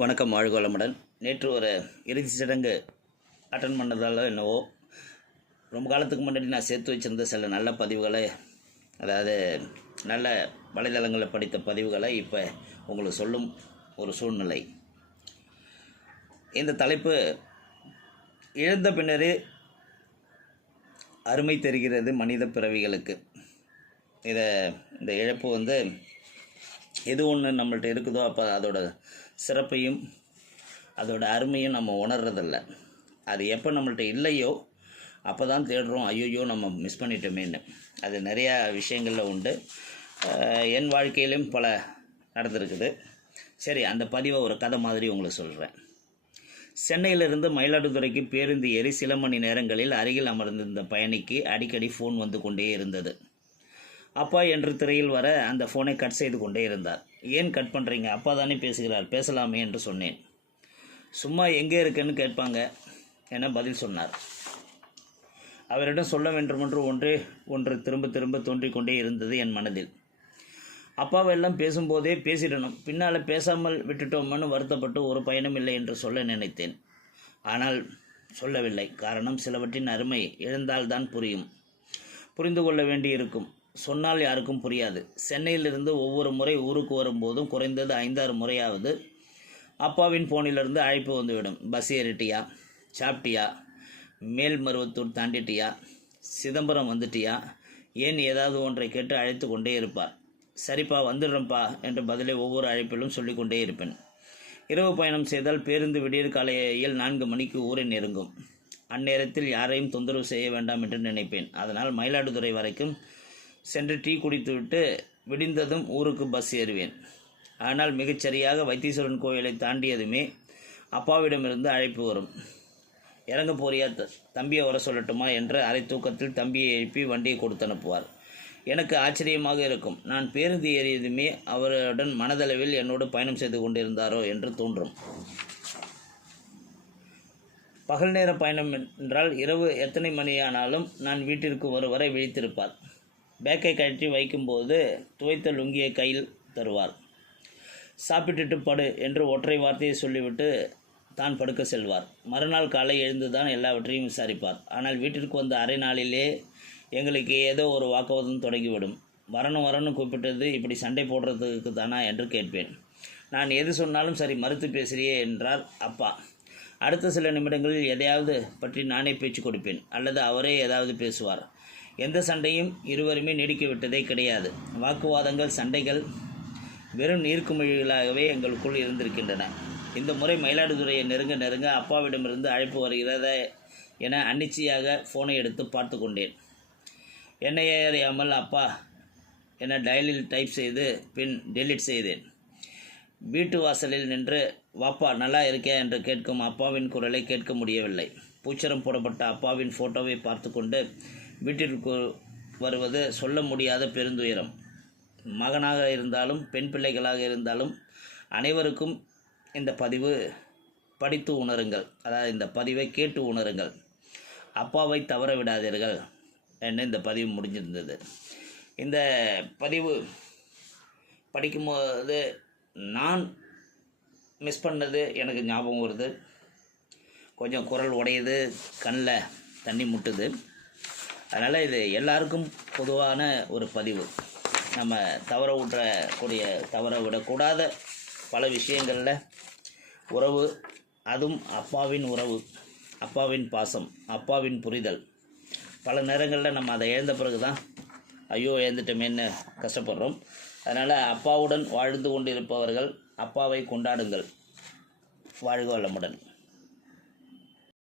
வணக்கம், வாழ்க வளமுடன். நேற்று ஒரு இறுதி சடங்கு அட்டன் பண்ணதால் என்னவோ ரொம்ப காலத்துக்கு முன்னாடி நான் சேர்த்து வச்சுருந்த சில நல்ல பதிவுகளை, அதாவது நல்ல வலைதளங்களில் படித்த பதிவுகளை இப்போ உங்களுக்கு சொல்லும் ஒரு சூழ்நிலை. இந்த தலைப்பு, இழந்த பின்னரே அருமை தெரிகிறது மனித பிறவிகளுக்கு. இந்த இழப்பு எது ஒன்று நம்மள்ட்ட இருக்குதோ அப்போ அதோட சிறப்பையும் அதோட அருமையும் நம்ம உணர்றதில்ல. அது எப்போ நம்மள்ட்ட இல்லையோ அப்போ தான் தேடுறோம், ஐயோ நம்ம மிஸ் பண்ணிட்டோமேன்னு. அது நிறையா விஷயங்களில் உண்டு. என் வாழ்க்கையிலும் பல நடந்திருக்குது. சரி, அந்த பதிவை ஒரு கதை மாதிரி உங்களுக்கு சொல்கிறேன். சென்னையிலிருந்து மயிலாடுதுறைக்கு பேருந்து ஏறி சில மணி நேரங்களில் அருகில் அமர்ந்திருந்த பயணிக்கு அடிக்கடி ஃபோன் வந்து கொண்டே இருந்தது. அப்பா என்று திரையில் வர அந்த ஃபோனை கட் செய்து கொண்டே இருந்தார். ஏன் கட் பண்ணுறீங்க? அப்பா தானே பேசுகிறார், பேசலாமே என்று சொன்னேன். சும்மா எங்கே இருக்குன்னு கேட்பாங்க என பதில் சொன்னார். அவரிடம் சொல்ல வேண்டுமென்று ஒன்று திரும்ப திரும்ப தோன்றிக் கொண்டே இருந்தது என் மனதில். அப்பாவெல்லாம் பேசும்போதே பேசிடணும், பின்னால் பேசாமல் விட்டுட்டோம்னு வருத்தப்பட்டு ஒரு பயனும் இல்லை என்று சொல்ல நினைத்தேன். ஆனால் சொல்லவில்லை. காரணம், சிலவற்றின் அருமை இழந்தால்தான் புரிந்து கொள்ள வேண்டியிருக்கும். சொன்னால் யாருக்கும் புரியாது. சென்னையிலிருந்து ஒவ்வொரு முறை ஊருக்கு வரும்போதும் குறைந்தது 5-6 முறையாவது அப்பாவின் ஃபோனிலிருந்து அழைப்பு வந்துவிடும். பஸ் ஏறிட்டியா, சாப்பிட்டியா, மேல்மருவத்தூர் தாண்டிட்டியா, சிதம்பரம் வந்துட்டியா, ஏன் ஏதாவது ஒன்றை கேட்டு அழைத்து கொண்டே இருப்பார். சரிப்பா, வந்துடுறேன்ப்பா என்ற பதிலை ஒவ்வொரு அழைப்பிலும் சொல்லிக்கொண்டே இருப்பேன். இரவு பயணம் செய்தால் பேருந்து விடியற் காலையில் 4 மணிக்கு ஊரை நெருங்கும். அந்நேரத்தில் யாரையும் தொந்தரவு செய்ய வேண்டாம் என்று நினைப்பேன். அதனால் மயிலாடுதுறை வரைக்கும் சென்று டீ குடித்துவிட்டு விடிந்ததும் ஊருக்கு பஸ் ஏறுவேன். ஆனால் மிகச்சரியாக வைத்தீஸ்வரன் கோயிலை தாண்டியதுமே அப்பாவிடமிருந்து அழைப்பு வரும். இறங்க போறியா, தம்பியை வர சொல்லட்டுமா என்று அரை தூக்கத்தில் தம்பியை எழுப்பி வண்டியை கொடுத்து அனுப்புவார். எனக்கு ஆச்சரியமாக இருக்கும். நான் பேருந்து ஏறியதுமே அவருடன் மனதளவில் என்னோடு பயணம் செய்து கொண்டிருந்தாரோ என்று தோன்றும். பகல் நேர பயணம் என்றால் இரவு எத்தனை மணியானாலும் நான் வீட்டிற்கு வரும் வரை விழித்திருப்பார். பேக்கை கழற்றி வைக்கும்போது துவைத்த லுங்கியை கையில் தருவார். சாப்பிட்டுட்டு படு என்று ஒற்றை வார்த்தையை சொல்லிவிட்டு தான் படுக்க செல்வார். மறுநாள் காலை எழுந்துதான் எல்லாவற்றையும் விசாரிப்பார். ஆனால் வீட்டிற்கு வந்த அரை நாளிலே எங்களுக்கு ஏதோ ஒரு வாக்குவாதம் தொடங்கிவிடும். வரணும் கூப்பிட்டது இப்படி சண்டை போடுறதுக்கு தானா என்று கேட்பேன். நான் எது சொன்னாலும் சரி, மறுத்து பேசுறியே என்றார் அப்பா. அடுத்த சில நிமிடங்களில் எதையாவது பற்றி நானே பேச்சு கொடுப்பேன், அல்லது அவரே ஏதாவது பேசுவார். எந்த சண்டையும் இருவருமே நீடிக்க விட்டதே கிடையாது. வாக்குவாதங்கள், சண்டைகள் வெறும் நீர்க்குமிழிகளாகவே எங்களுக்குள் இருந்திருக்கின்றன. இந்த முறை மயிலாடுதுறையை நெருங்க அப்பாவிடமிருந்து அழைப்பு வருகிறதா என அன்னிச்சையாக ஃபோனை எடுத்து பார்த்து கொண்டேன். என்னையே அறியாமல் அப்பா என டயலில் டைப் செய்து பின் டெலிட் செய்தேன். வீட்டு வாசலில் நின்று வாப்பா நல்லா இருக்கியா என்று கேட்கும் அப்பாவின் குரலை கேட்க முடியவில்லை. பூச்சரம் போடப்பட்ட அப்பாவின் ஃபோட்டோவை பார்த்து கொண்டு வீட்டிற்கு வருவது சொல்ல முடியாத பெருந்துயரம். மகனாக இருந்தாலும் பெண் பிள்ளைகளாக இருந்தாலும் அனைவருக்கும் இந்த பதிவு படித்து உணருங்கள், அதாவது இந்த பதிவை கேட்டு உணருங்கள். அப்பாவை தவற விடாதீர்கள் என்று இந்த பதிவு முடிஞ்சிருந்தது. இந்த பதிவு படிக்கும்போது நான் மிஸ் பண்ணது எனக்கு ஞாபகம் வருது. கொஞ்சம் குரல் உடையுது, கண்ணில் தண்ணி முட்டுது. அதனால் இது எல்லாருக்கும் பொதுவான ஒரு பதிவு. நம்ம தவற விடக்கூடாத பல விஷயங்களில் உறவு, அதுவும் அப்பாவின் உறவு, அப்பாவின் பாசம், அப்பாவின் புரிதல். பல நேரங்களில் நம்ம அதை இழந்த பிறகு தான் ஐயோ இழந்துட்டோமேன்னு கஷ்டப்படுறோம். அதனால் அப்பாவுடன் வாழ்ந்து கொண்டிருப்பவர்கள் அப்பாவை கொண்டாடுங்கள். வாழ்க வளமுடன்.